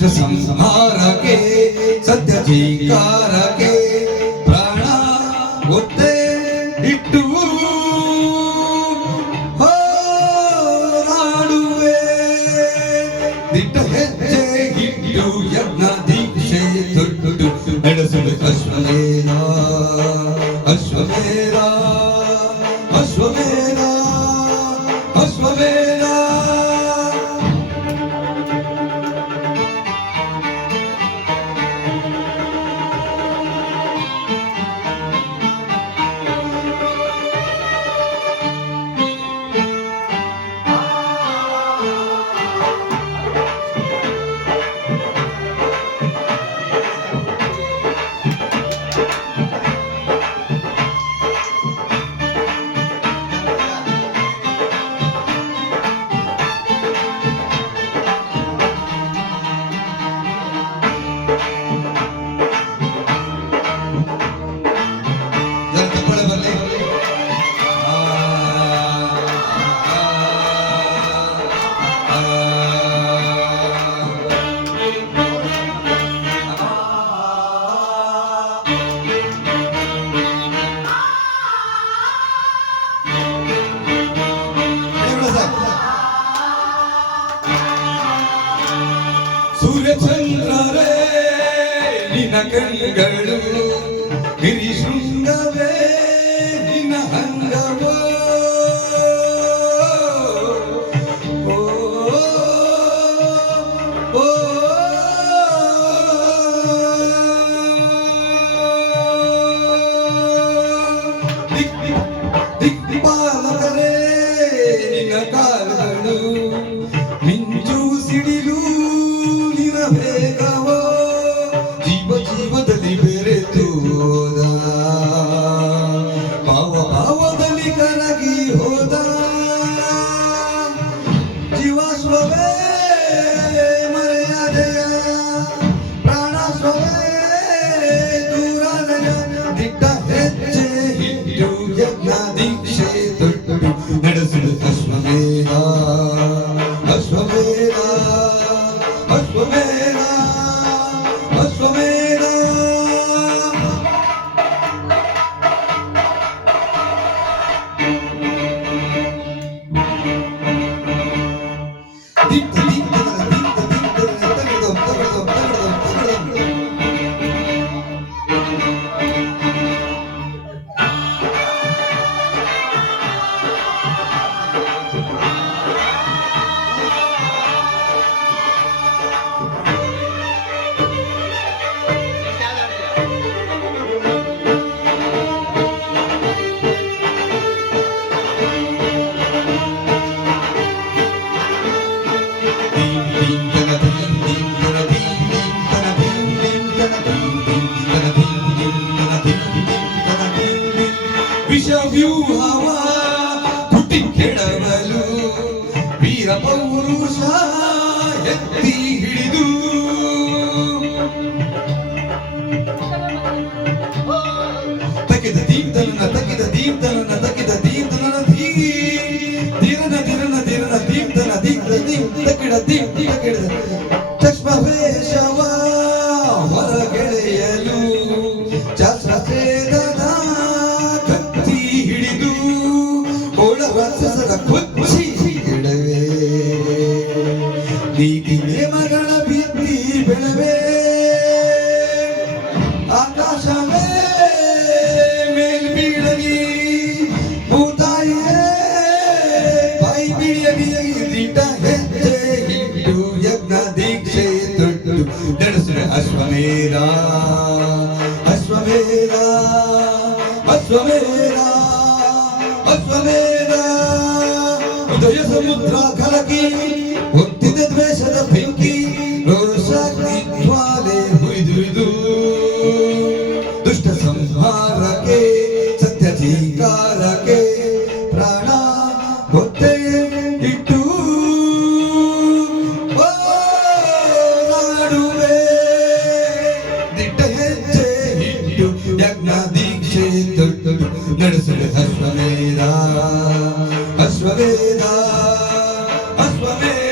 ದುಷ್ಟ ಸಂಹಾರಕ್ಕೆ ಸತ್ಯ ಜೀಕಾರಕ್ಕೆ ಪ್ರಾಣ ಒತ್ತೆ ಇಟ್ಟು ಹೋರಾಡುವೆ. ದಿಟ್ಟ ಹೆಜ್ಜೆ ಇಟ್ಟು ಯಜ್ಞ ದೀಕ್ಷೆ ದೊಡ್ಡ ನಡೆಸಲು ಅಶ್ವಮೇಧ ಸೂರ್ಯಚಂದ್ರರೇ ನಿನ ಕಣ್ಗಳು ಗಿರಿ ಶೃಂಗವೇ ಅಶ್ವಮೇಧ ವಿಷವ್ಯೂಹವ ಪುಟಿ ಕೆಡವಲು ವೀರ ಪೌರುಷ ಎತ್ತಿ ಹಿಡಿದು. ತಗಿದ ದೀಪ್ತನನ ತಗಿದ ದೀಪ್ತನನ ತಗಿದ ದೀಪ್ತನನ ಧೀ. ಧೀರನ ಧೀರನ ಧೀರನ ದೀಪ್ತನ ದೀಪ್ತ ದೀಪ್ ತಗಿಡ ದೀಪ್ ತಗಿಡ ಚಕ್ಷ್ಮವೇಶವ ಹೊರಗೆಳೆಯಲು. ಚಸ್ರಛೇದನ सहस्र अश्वमेधा अश्वमेधा अश्वमेधा अश्वमेधा उदय समुद्रा खलकी उत्थित द्वेषद भिंकी रोषाग्नि ज्वाले हुइदुइदु दुष्ट संहारके सत्यधिकार a sua.